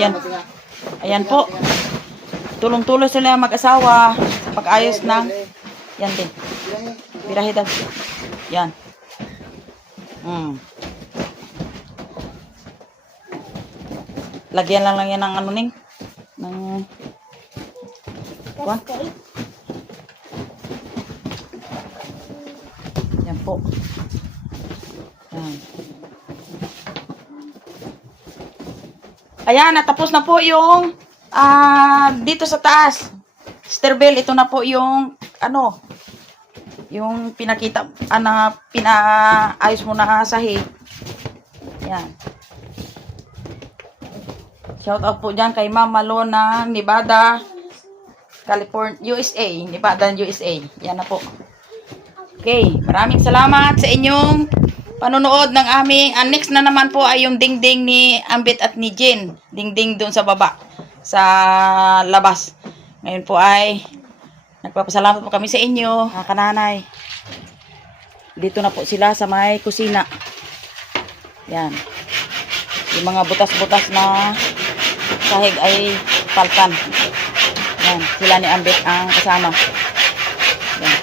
Ayan. Ayan po. Tulong-tulong sila mag-asawa sa pag-ayos ng yan din. Birahe daw. Yan. Lagyan lang yan ng ano ning ng kuwan. Yan po. Yan. Ayan, natapos na po yung dito sa taas. Sister Bell, ito na po yung ano, yung pinakita, pinaayos mo na sahig. Yan. Shout out po dyan kay Mama Lona, Nevada, California, USA. Nevada, USA. Yan na po. Okay, maraming salamat sa inyong panonood ng aming, next na naman po ay yung dingding ni Ambit at ni Jen. Dingding doon sa baba, sa labas. Ngayon po ay nagpapasalamat po kami sa inyo, mga kananay. Dito na po sila sa may kusina. Yan. Yung mga butas-butas na sahig ay palkan. Yan. Sila ni Ambit ang kasama. Yan.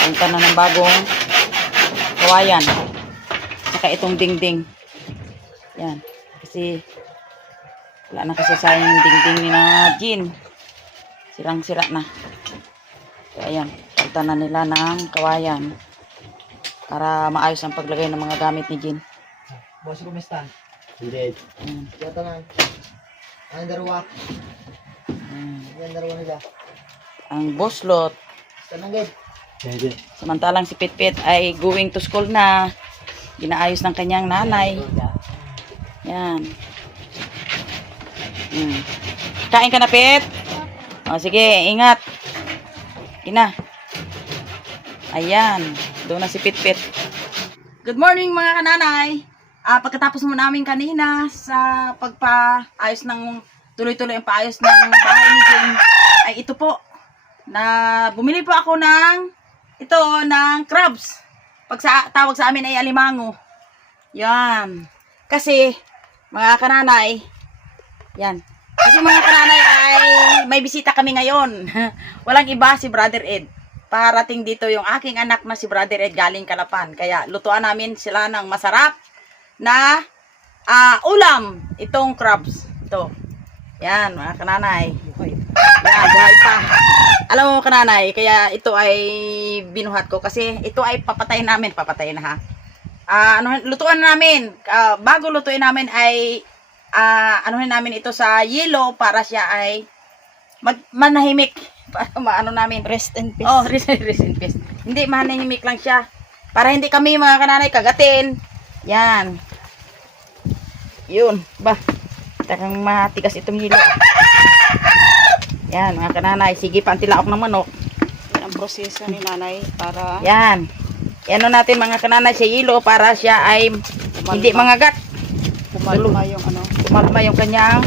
Punta na ng bagong kawayan. Saka itong dingding. Yan. Kasi wala na kasi sayang yung dingding ni na Jean. Sirang-sira na. Kaya ayan. Punta na nila ng kawayan para maayos ang paglagay ng mga gamit ni Jean. Boss, kumusta? Hindi. Yata na. Ang darawa. Ang darawa nila. Ang boslot. Tananggit. Samantalang si Pitpit ay going to school na. Ginaayos ng kanyang nanay. Yan. Kain ka na, Pit? O, sige, ingat. Ina. Ayan. Doon na si Pitpit. Good morning, mga kananay. Pagkatapos mo namin kanina sa pagpaayos ng tuloy-tuloy ang paayos ng bahay ni Jim, ay ito po. Na bumili po ako ng crabs. Tawag sa amin ay alimango. Yan. Kasi, mga kananay, yan. Kasi mga kananay ay may bisita kami ngayon. Walang iba, si Brother Ed. Parating dito yung aking anak na si Brother Ed galing Kalapan. Kaya lutuan namin sila ng masarap na ulam. Itong crabs. Ito. Yan, mga kananay. Yan, buhay pa. Alam mo, kananay, kaya ito ay binuhat ko kasi ito ay papatayin namin. Papatayin na, ha. Lutuan namin. Bago lutuin namin ay anuhin namin ito sa yelo para siya ay manahimik. Para maano namin. Rest in peace. Oh, rest in peace. Hindi, manahimik lang siya. Para hindi kami mga kananay kagatin. Yan. Yun. Ba. Takang matigas itong yelo. Yan, mga kananay. Sige, pantilaok ng manok. Yan ang proseso ni nanay para Yan. Ano natin mga kananay sa yelo para siya ay hindi mangagat. kumalma yung ano. Kumalma yung kanyang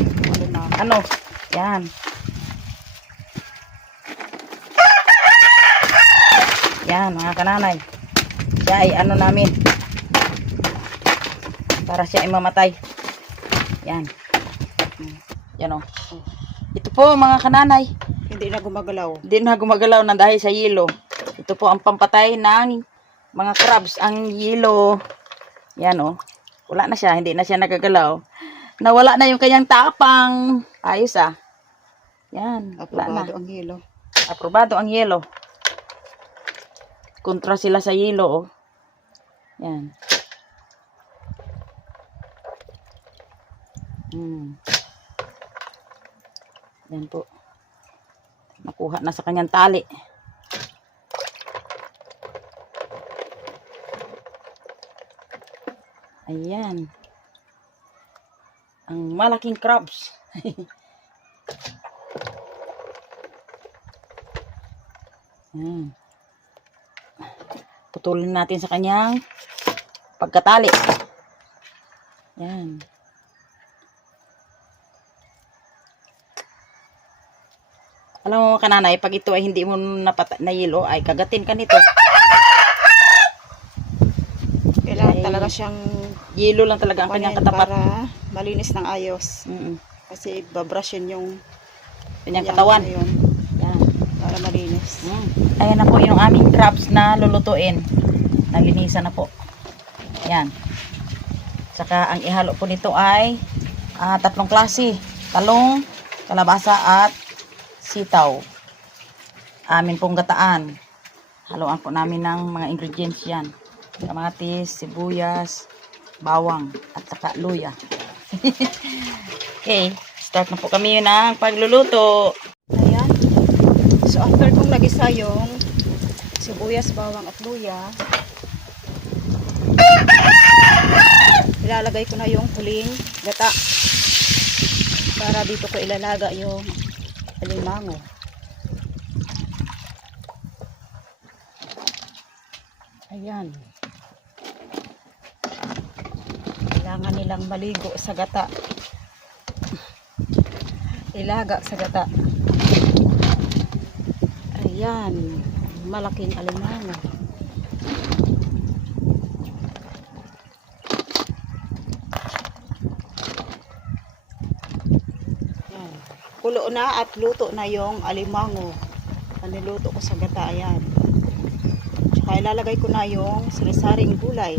Na. ano. Yan. Yan, mga kananay. Siya ay ano namin. Para siya ay mamatay. Yan. Yan o. Ito po mga kananay. Hindi na gumagalaw. Hindi na gumagalaw na dahil sa yelo. Ito po ang pampatay ng mga crabs. Ang yelo. Yan o. Wala na siya. Hindi na siya nagagalaw. Nawala na yung kanyang tapang. Ayos ah. Yan. Wala na. Aprobado ang hilo. Aprobado ang yelo. Kontra sila sa yelo oh. Yan. Yan po. Nakuha na sa kanyang tali. Ayan. Ang malaking crabs. Yan. Putulin natin sa kanyang pagkatali. Yan. Alam mo kananay, pag ito ay hindi mo na yelo, ay kagatin ka nito. Kailangan Ay, talaga talaga siyang Yelo lang talaga ang kanyang kunin katapat. para malinis ng ayos. Mm. Kasi babrushin yung Kanyang katawan. Yun, Yan. para malinis. Ayan na po yung aming crabs na lulutuin. Nalinisan na po. Yan. Saka ang ihalo po nito ay tatlong klase. Talong, kalabasa at sitaw. Amin pong gataan. Haluan po namin ng mga ingredients yan. Kamatis, sibuyas, bawang, at saka luya. Okay, start na po kami ng pagluluto. Ayan. So after kong nagisa yung sibuyas, bawang at luya, ilalagay ko na yung huling gata. Para dito ko ilalaga yung alimango. Ayan. Kailangan nilang maligo sa gata. Ilaga sa gata. Ayan. Malaking alimango. Ayan. Kulo na at luto na yung alimango. Paniluto ko sa gata. Ayan. Tsaka ilalagay ko na yung sari-saring gulay.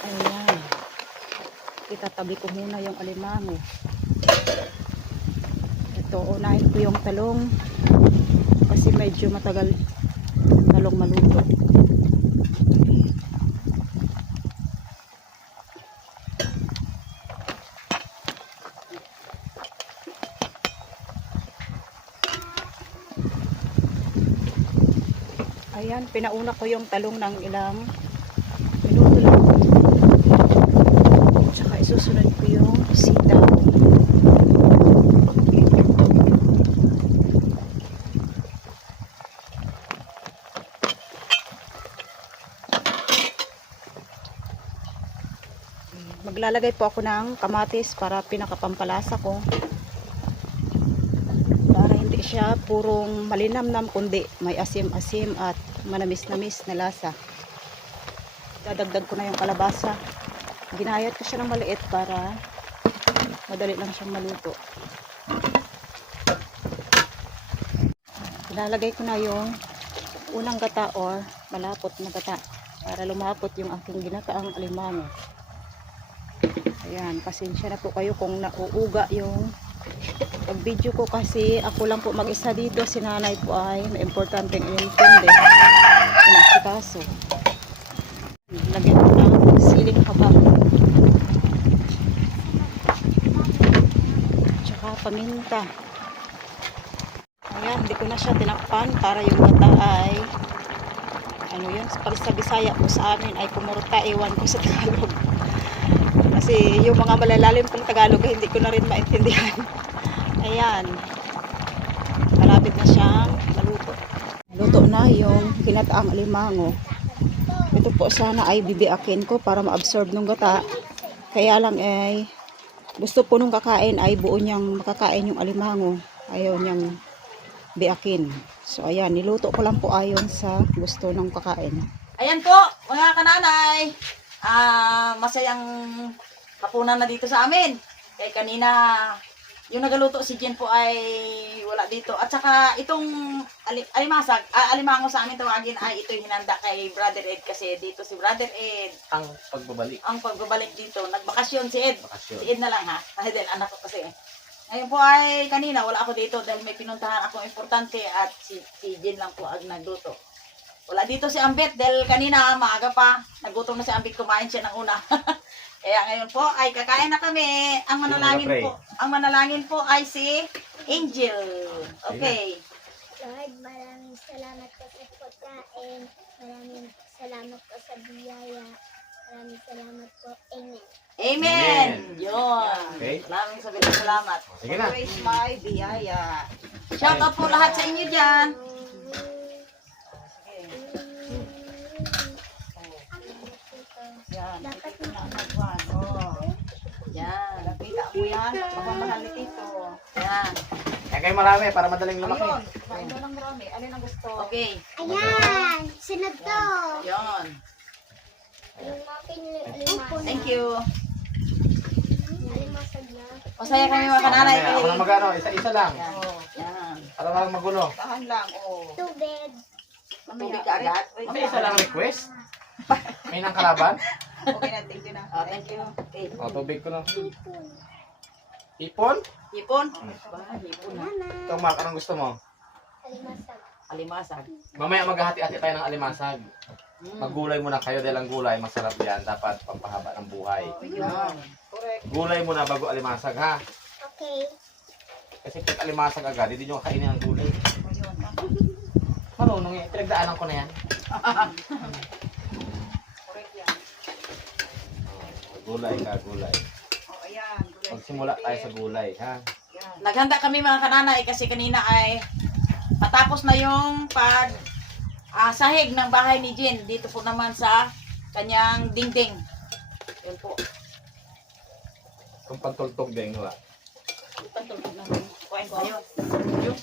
Ayan. Itatabi ko muna yung alimango. Ito, unahin ko yung talong. Kasi medyo matagal talong maluto. Ayan, pinauna ko yung talong ng ilang minuto lang. Tsaka isusunod ko yung sitaw. Maglalagay po ako ng kamatis para pinakapampalasa ko. Para hindi siya purong malinamnam kundi may asim-asim at manamis-namis na lasa. Dadagdag ko na yung kalabasa. Ginayat ko siya ng maliit para madali lang siyang maluto. Ilalagay ko na yung unang gata or malapot na gata para lumapot yung aking ginataang alimango. Ayan, pasensya na po kayo kung nauuga yung pag-video ko kasi ako lang po mag-isa dito. Si nanay po ay may importanteng intindi. Inasikaso. Lagyan ko ng siling haba. Tsaka paminta. Ayan, hindi ko na siya tinakpan para yung gata ay ano yun, pag sa Bisaya po sa amin ay kumurta, ewan ko sa Tagalog. Kasi yung mga malalalim pong Tagalog ay hindi ko na rin maintindihan. Ayan. Malapit na siyang maluto. Luto na yung ginataang alimango. Ito po sana ay bibiakin ko para ma-absorb ng gata. Kaya lang ay gusto po nung kakain ay buo niyang makakain yung alimango. Ayaw niyang biakin. So ayan, niluto ko lang po ayon sa gusto ng kakain. Ayan po, mga kananay. Masayang hapunan na dito sa amin. Kaya kanina, yung nagaluto si Jen po ay wala dito. At saka itong alimango sa amin tawagin ay ito hinanda kay Brother Ed. Kasi dito si Brother Ed. Ang pagbabalik Dito. Nagbakasyon si Ed. Bakasyon. Si Ed na lang ha. Dahil anak ko kasi. Ngayon po ay kanina wala ako dito dahil may pinuntahan akong importante at si Jen lang po ang nagluto. Wala dito si Ambet dahil kanina maaga pa. Nagutom na si Ambet, kumain siya ng una. Kaya ngayon po ay kakain na kami. Ang manalangin po ay si Angel. Okay. Lord, maraming salamat po sa pagkain. Maraming salamat po sa biyaya. Maraming salamat po. Amen. Amen. Yun. Okay. Maraming salamat. Sige na. Always my biyaya. Shout out po lahat sa inyo dyan. Yan. Dapat Ito na ang nagwan. Oh. Yan. Nakita mo yan? Pagmamahal ni Tito. Yan. Kain kayo marami para madaling lumaki. Ayun. Kain mo lang marami. Alin ang gusto? Okay. Ayan! Sunod to! Yun. Alimasag Thank you. Alimasag na. Masaya kami mga kananay. Mamaya, ako na magano, isa-isa lang. Oh. Yan. Para lang magulo. Tahan lang. Oh. Tubig. Tubig ka agad. Isa lang request. May nang kalaban? Okay na, thank you na. Oh, thank you. Okay. O, tubig ko lang. Tipon. Ipon? Hipon. Ba, hipon na. Mama. Ito, Mark, anong gusto mo? Alimasag. Alimasag. Mamaya maghahati-hati tayo ng alimasag. Mm. Maggulay muna kayo dahil ang gulay masarap yan. Dapat pampahaba ng buhay. Yan. Correct. Gulay muna bago alimasag ha. Okay. Kasi pag alimasag agad, hindi nyo kainin ang gulay. Ayun. Marunong eh. Pinagdaanan ko na yan. Correct yan. Gulay ka, gulay. Oh, ayan. Gulay. Magsimula tayo sa gulay ha. Yan. Naghanda kami mga kananay kasi kanina ay matapos na yung sahig ng bahay ni Jen. Dito po naman sa kanyang dingding. Yun po. Kung pantultog din wala. Pantulog naman. Kuhain ko. Ayun. Yun.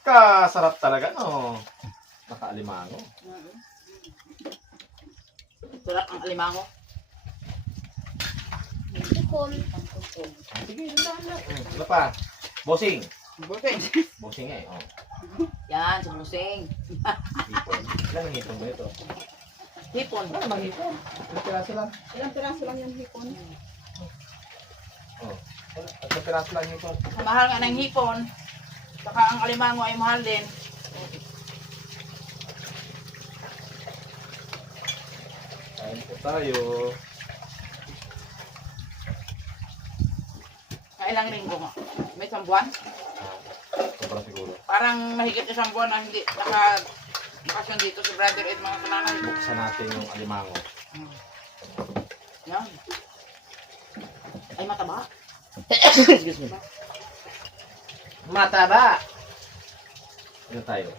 Kasarap talaga no. Nakaalimango. Sarap ang alimango. Tipon. Sige, ano pa? Bossing. Okay. Bossing eh. Oh. Yan, sa busing. Hipon. Ilan ang hipon mo ito? Hipon. Ano bang hipon? Ilang piraso lang? Ilang piraso lang yung hipon? Oh. Ilang piraso lang hipon? Sa mahal nga ng hipon, saka ang alimango ay mahal din. Kain po tayo. Kailang linggo nga. May isang buwan. Sobrang siguro. Parang mahigit isang buwan na hindi nakabakasyon dito si Brother Ed mga kananay. Buksan natin yung alimango. Yan. Ay mataba. Excuse me. Mataba! Ilan tayo?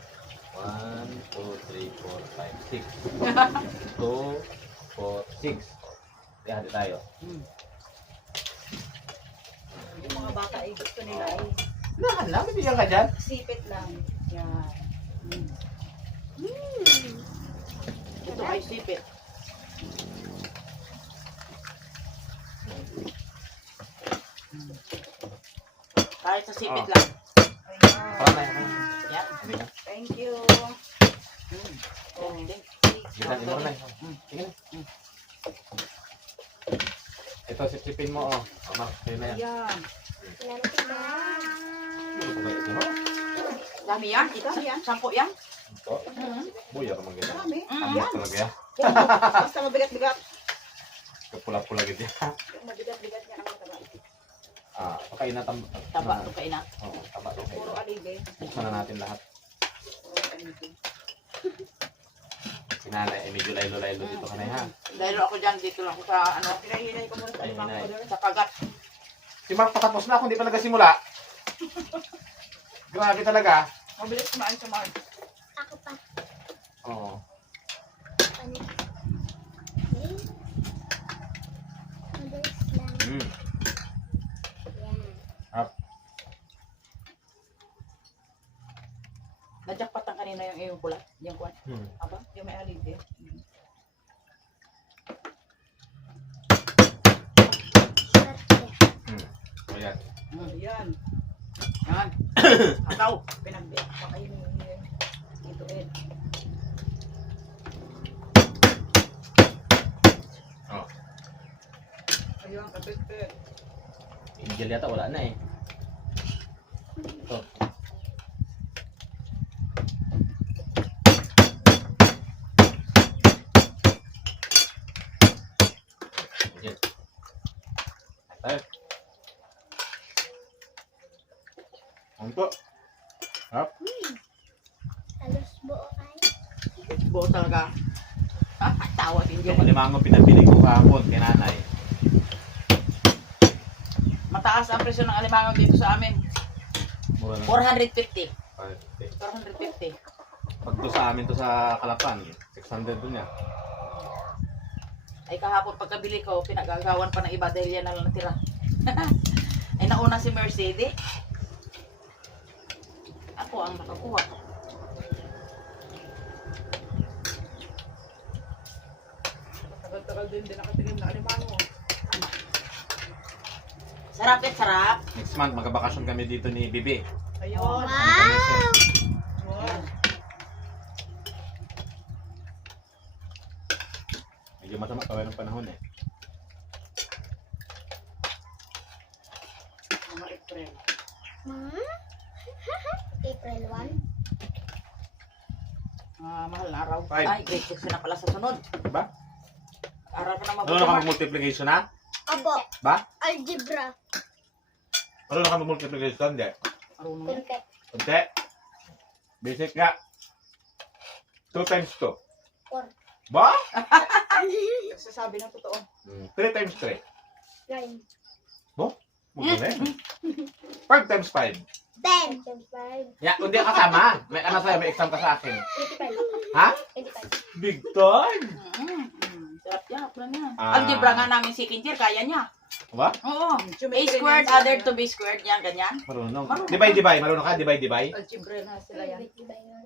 1, 2, 3, 4, 5, 6. 2, 4, 6. Kaya hati tayo. Yung mga bata ay gusto nila ay Lahan lang, bibigyan ka dyan. sipit lang. Yan. Ito ay sipit. Kahit sa sipit lang. Ayan. Parang tayo. Yan. Hindi ka. Thank you. Oh, hindi. Gitan, imo na. Sige na. Ito, sipsipin mo, oh. Ama, kayo na yan. Ayan. Salamat na. Ano ba ito, no? Dami yan. Dami yan. 10 yan. Ito? Buya ka maganda. Marami. Ano talaga yan? Basta mabigat-bigat. Kapula-pula gitu ya. Yung mabigat-bigat niya ang mataba. Ah, pakain na Taba ito kayo na. Oo, taba to Puro kayo. aligay. Buksan na natin lahat. Puro aligay. Sinanay, eh, medyo laylo-laylo dito ka na ha. Dahil ako dyan, dito lang ako sa Pinahinay ko muna sa Ay, ibang hinay. color. sa kagat. Si Mark patapos na, kung di pa nagsimula. Grabe talaga. Mabilis kumain sa Mark. Ako pa. Oo. Ano? Okay. Mabilis lang. Mm. Yan. Up. Nadjakpat ang kanina yung iyong pula. Yung kuwan. Aba, yung may aligay. Swerte. Ayan. Ayan. Yan. Akaw. Pinagbiyak pa kayo ni Tito Ed. Oh. Ayun, kapit-pit. Angel yata wala na eh. Ito. Angel. Tayo. Untuk. Up. Halos buo kayo. Buo talaga. Ha? Tawa din Yung dyan. alimango pinabili ko kahapon kay nanay. Mataas ang presyo ng alimango dito sa amin. Mura na. 450. 550. 450. Pag to sa amin to sa Kalapan, 600 dun yan. Ay kahapon pagkabili ko, pinagagawan pa ng iba dahil yan na lang natira. Ay nauna si Mercedes. Ako ang nakakuha. Tagal-tagal din nakatikim na alimango. Sarap sarap. Next month, magkabakasyon kami dito ni Bibi. Ayun. Wow! Wow. Medyo masama tayo ng panahon eh. Mga April. April 1. Mahal na araw. Five. Ay, grade 6 na pala sa sunod. Diba? Aral pa na Marunong ka mabuti. mag-multiplication ha? Opo. Ba? Algebra. Marunong ka mag-multiplication, di? Marunong. Kunti. Kunti. Basic nga. 2 times 2. 4. Ba? Sasabi ng totoo. 3 times 3. 9. Magaling. 5 times 5. 10. 25. Ya, hindi ka kasama. May ano sa'yo, may exam ka sa akin. 85. Ha? 85. Big time! Sarap yan. Plan yan. Ah. Algebra nga namin second year, kaya niya. Ba? Oo. A Geometry squared, na sila. other to b squared. Yan, ganyan. Marunong. Marunong. Divide. Marunong ka? Divide. Algebra na sila yan.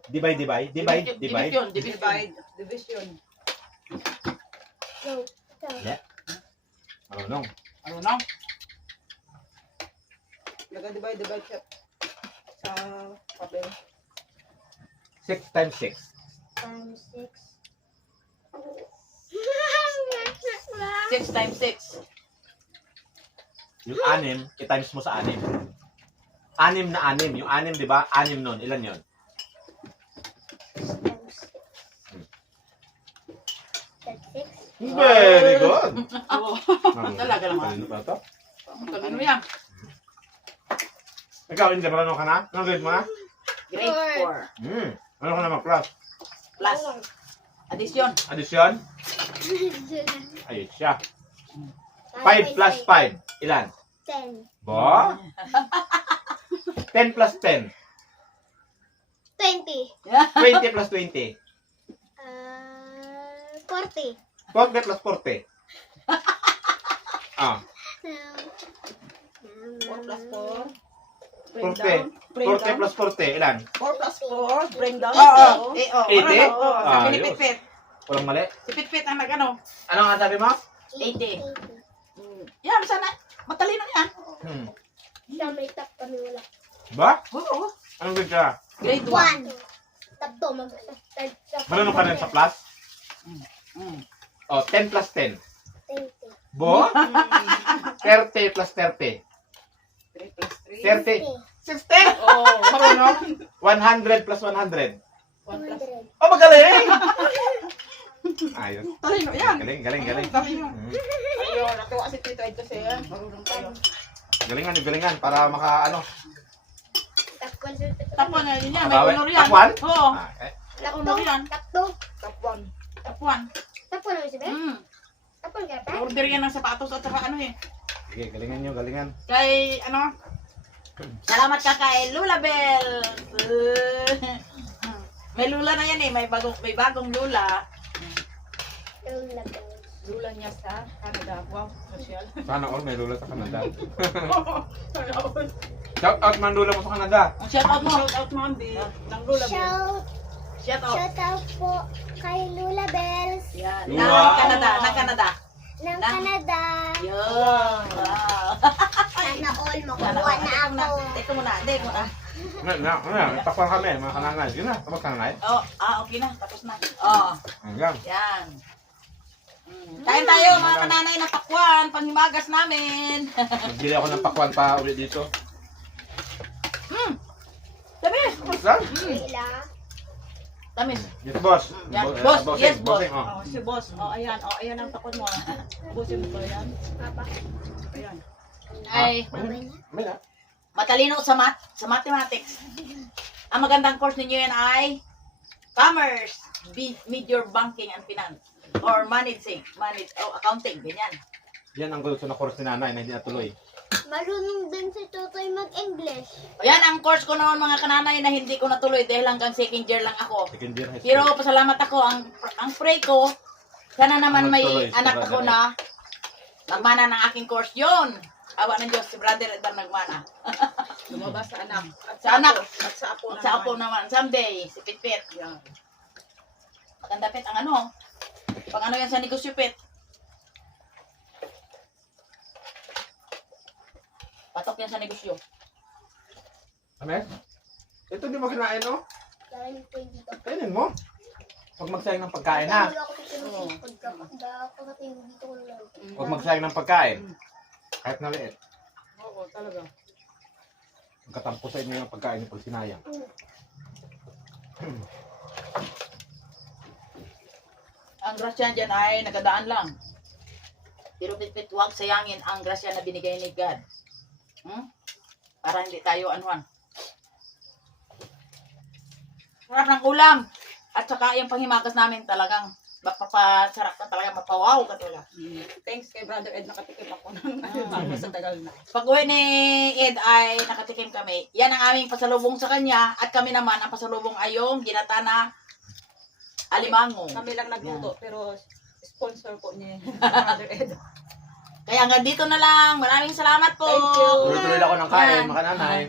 Divide. Division. Division. Division. Go. Go. Marunong. Marunong. Divide sa papel. 6 times 6. Times 6. 6 times 6. Yung 6, i-times mo sa 6. 6 na 6. Yung 6, di ba? 6 nun. Ilan yun? Times 6. Very good. Oo. Talaga naman. Talino pa to? Talino yan. Ikaw, hindi. Marunong ka na? Anong grade mo na? Grade 4. Marunong ka na mag-plus. Plus. Addition. Addition? Ayun siya. 5 plus 5. Ilan? 10. Ba? 10 plus 10. 20. 20 plus 20. 40. 40 plus 40. Ah, 4 plus 4. 40. 40 plus 40. Ilan? 4 plus 4. Bring down. Oo. Eh, oh. 80? Oo. Sabi ni Ayos. Pitpit. Walang mali. Si Pitpit ang nag-ano. Ano nga sabi mo? 80. Yan, sana. Matalino yan. Siya may top kami wala. Ba? Oo. Anong grade ka? Grade 1. 1. Top 2. Mag-start sa Marunong ka rin sa plus? Mm. Oh, 10 plus 10. 20. Bo? 30 plus 30. 3 plus 3. 30. 60? Oo. Marunong? 100 plus 100. 1 plus 100. Oh, magaling! Ayos. Talino yan. Galing. Talino. Ayun, natuwa si Tito Ed kasi marunong tayo. Galingan para maka ano. Tapuan na yun yan. May Abawi? honor yan. Tapuan? Oo. Ah, eh. Honor yan. Top 2. Top 1. Tapuan. Tapon na si Ben? Mm. Tapon ka pa? Order yan ng sapatos at saka ano eh. Sige, galingan. Kay ano? Salamat ka kay Lula Bell. May lula na yan eh. May bagong lula. Lula niya sa Canada. Wow, social. Sana all may lula sa Canada. Shout out man lula mo sa Canada. Ang shout out mo. Shout out mo, Andy. Ng Lula Bell. Shout out. Shout out po kay Lula Bells Yan. Wow. Ng Canada. Ng Canada. ng Canada. Yun. Wow. Sana all makuha na ako. Teka muna. Teka muna. Takpan kami, mga kananay. Yun na, tapos kananay. Oh, okay na. Tapos na. Oh, Hanggang. yan. Kain tayo mga kananay na pakwan. Panghimagas namin. Nagbili ako ng pakwan pa ulit dito. Tamis. Tapos lang. Wala. Tamis. Yes, boss. Yan, boss. Yes, boss. Bossing, oh. Oh, si boss. Oh, ayan. Oh, ayan ang takon mo. Busin mo ba yan? Papa. Ayan. Ay, May na. matalino sa mathematics. Ang magandang course ninyo yan ay Commerce, Major Banking and Finance, or Accounting, ganyan. Yan ang gusto na course ni nanay na hindi natuloy. Marunong din si Totoy mag-English. O yan ang course ko noon mga kananay na hindi ko natuloy dahil hanggang second year lang ako. Second year high school. Pero pasalamat ako, ang pray ko, Sana naman Ang may nagtuloy, si anak Brother ako na nagmana ng aking course. Yun! Awa ng Diyos, si Brother Ed ang nagmana. Lumabas sa anak. At Sa anak. At sa apo At sa apo naman, someday, si Pitpit. Yan. Maganda Pit ang ano. Pang ano yan sa negosyo Pit. Patok yan sa negosyo. Ames? Ito di mo kinain, no? Dahil po dito. Kainin mo. Huwag magsayang ng pagkain, ha? Wala ako titinong pagka katingin dito ko lang. Huwag magsayang ng pagkain. Kahit na liit. Oo, talaga. Magkatampo sa inyo yung pagkain niyo pag sinayang. Ang grasya dyan ay nagadaan lang. Pero Pitpit, huwag sayangin ang grasya na binigay ni God. Para hindi tayo anuhan. Sarap ng ulam. At saka yung panghimagas namin talagang mapapasarap ka talaga, mapawaw ka talaga. Thanks kay Brother Ed, nakatikim ako ng bago sa tagal na. Pag uwi ni Ed ay nakatikim kami. Yan ang aming pasalubong sa kanya. At kami naman, ang pasalubong ay yung ginata na alimango. Kami lang nagluto, pero sponsor po ni Brother Ed. Kaya hanggang dito na lang. Maraming salamat po. Thank you. Tuloy-tuloy ako ng kain, Yan. mga nanay.